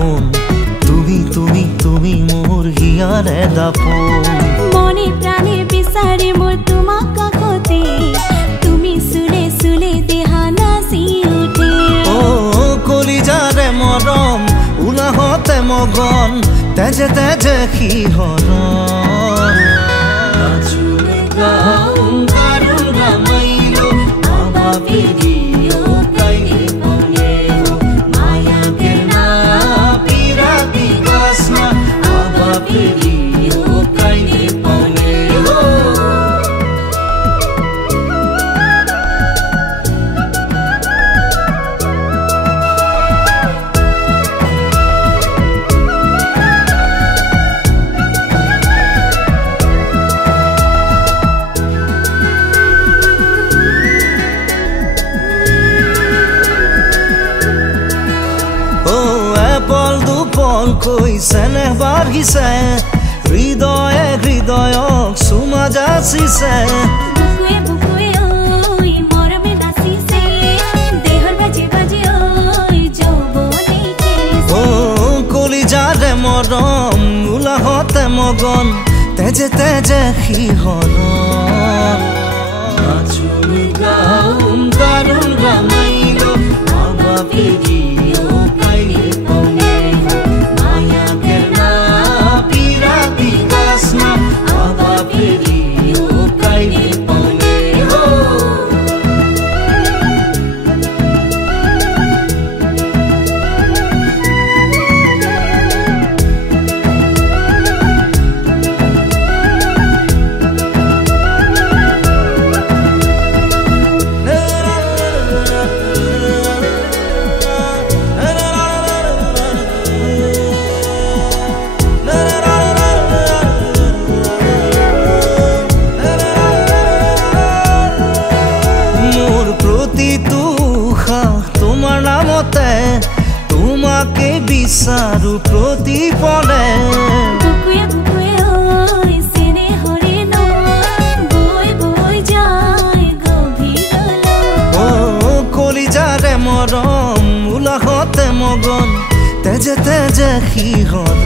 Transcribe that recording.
দাপোন তুমি তুমি তুমি মোৰ হিয়াৰে দাপোন মনে প্ৰাণে বিচাৰে মোৰ তোমাক কাষতে তুমি চুলে চুলে দেহা নাচি উঠে ও কলিজাৰে মৰম উলাহতে মগন তেজে তেজে শিহৰণ কৈছেনে বাঢ়িছে হৃদয়ে হৃদয়ক চুমা যাচিছে বুকুৱে বুকুৱে ঐ মৰমে নাচিছে দেহৰ বাজি বাজি ঐ যৌৱনে খেলিছে ও কলিজাৰে মৰম উলাহতে মগন তেজে তেজে শিহৰণ আচুল গাম দাৰুণ ৰামাইলো আবাবিৰি তোমাকে বিচাৰো প্ৰতিপলে বুকুৱে বুকুৱে ঐ চেনে হৰে ন বৈ বৈ যায় গভীৰলৈ ও কলিজাৰে মৰম উলাহতে মগন তেজে তেজে শিহৰণ